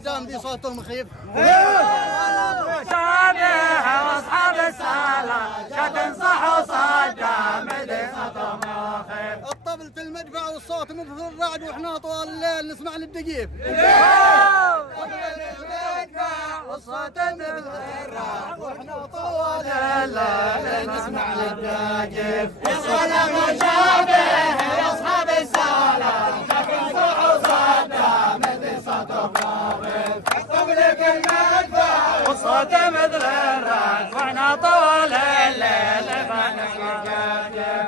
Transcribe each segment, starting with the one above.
صدام ذي صوته مخيف. شابه واصحاب السالة تنصح صدام ذي صوته مخيف. الطبل في المدفع والصوت مثل الرعد واحنا طوال الليل نسمع للدقيف. والصوت مثل الرعد واحنا طوال الليل نسمع للدقيف. الصلاة مشابه يا اصحاب السالة تنصح صدام ذي صوته مخيف. الطبل في المدفع والصوت مثل الرعد واحنا طوال الليل نسمع للدقيف.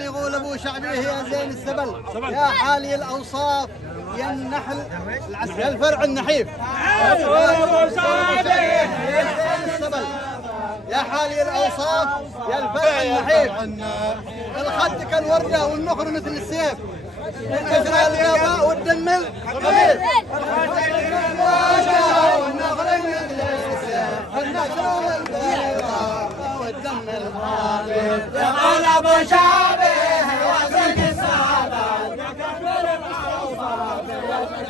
يقول ابو شعبيه يا زين السبل يا حالي الاوصاف يا النحل يا الفرع النحيف. ابو شعبيه يا زين السبل يا حالي الاوصاف يا الفرع النحيف. الخد كالورده والنخر مثل السيف. الكسرى البيضاء والدم الخفيف. والنخر مثل السيف. النخر البيضاء والدم الخفيف. يقول ابو شعبيه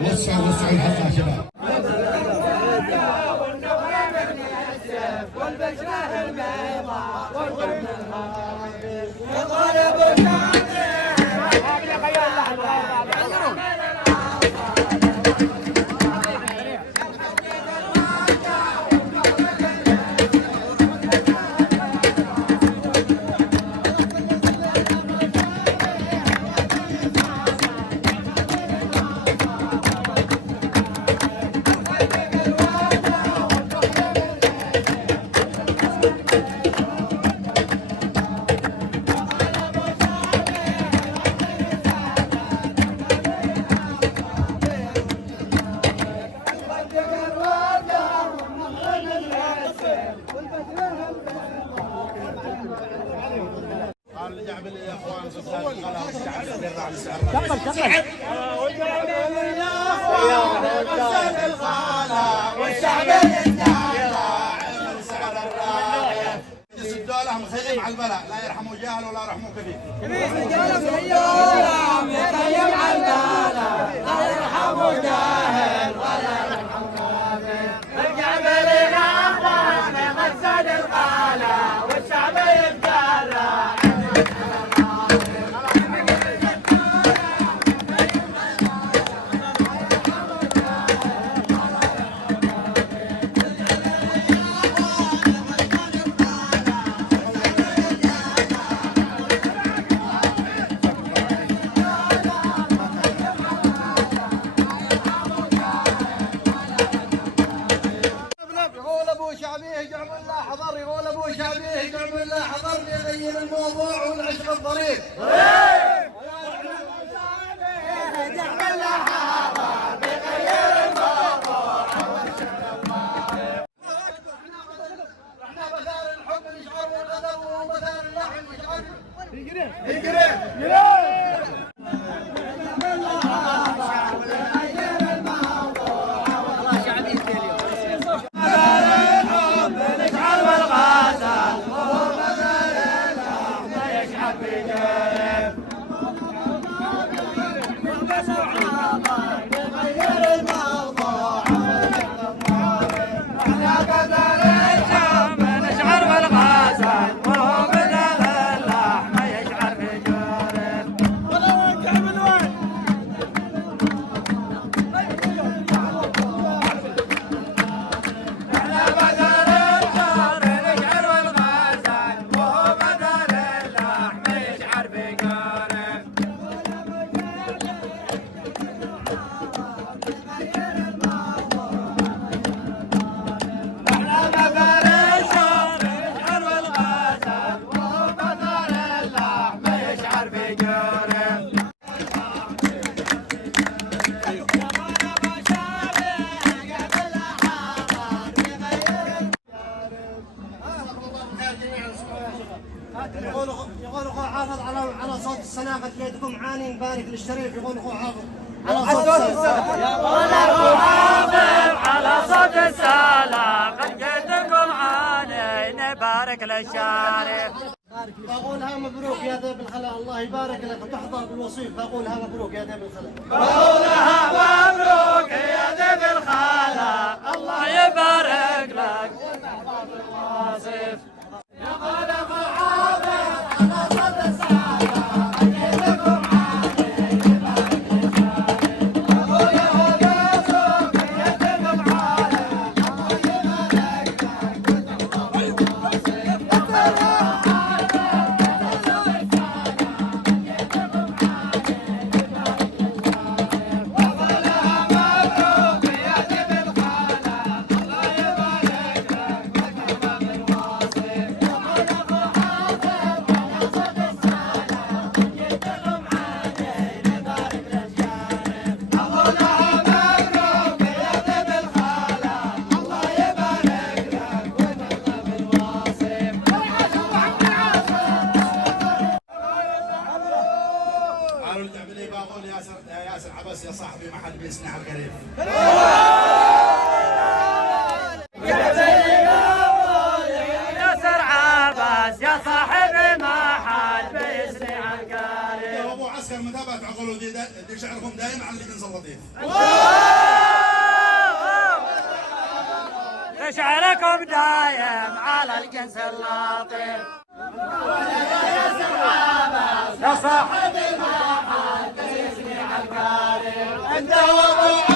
وسعوا الحلقة يا شباب. والبشرة البيضاء والدم الخفيف. يقول ابو شعبيه يسدوا لهم خيم على البلاء لا يرحموا جاهل ولا يرحموا كبير. يخيم على البلاء لا يرحموا جاهل ولا يرحموا كبير. الجبل الاخضر مغسل الغلا والشعب يتدرع. يقول ابو شعبيه جعب الله حضر يغير الموضوع والعشق الضريب. احنا مثار الحب نشعر والغدر ومثار اللحم نشعر. اخذت بيدكم عاني نبارك للشريف يقول اخوه حافظ على صوت السلام قد جيتكم عاني نبارك للشارع. بقولها مبروك يا ذيب الخلا الله يبارك لك وتحظى بالوصيف. بقولها مبروك يا ذيب الخلا. بقولها مبروك يا ذيب الخلا الله يبارك لك وتحظى بالوصيف. يقول ابو حافظ على صوت السلام قد جيتكم عاني نبارك للشارع. بقولها مبروك يا ذيب الخلا الله يبارك لك وتحظى بالوصيف. قالوا التعبلي بقول يا ياسر عبس يا صاحبي ما حد بيسمع القريب. ياسر عباس يا صاحبي ما حد بيسمع القريب. ابو عسكر متابعة عقول دي شعركم دايم على اللي بنز اللطيف. شعركم دايم على الجنس اللطيف. يا صاحبي ما حد يسمع القريب. انت وابو